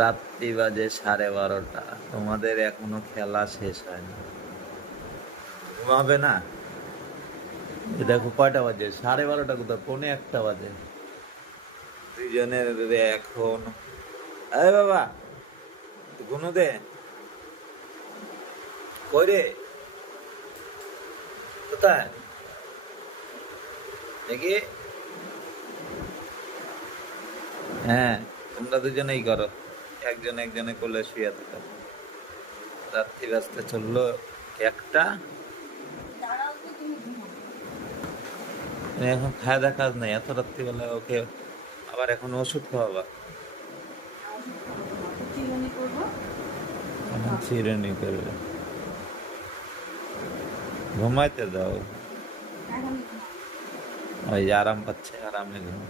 রাত্রি বাজে 12:30। তোমাদের এখনো খেলা শেষ হয়নি, ঘুমাবে না? দেখো কয়টা বাজে, 12:30 কোথায়, 12:45 বাজে। দুজনের এখন আরে বাবা গুনু দে, কই রে, কোথায় দেখি? হ্যাঁ, তোমরা দুজনেই করো, একজন একজনে করলে শুয়ে থাকো। রাত্রি বাজতে চললো 1টা। এখন ফায়দা কাজ নাই এত রাত্রিবেলা ওকে, আবার এখন ওষুধ খাওয়াবা। এখন চিরুনি করবে, ঘুমাইতে দাও, ওই যে আরাম পাচ্ছে, আরামে ঘুম।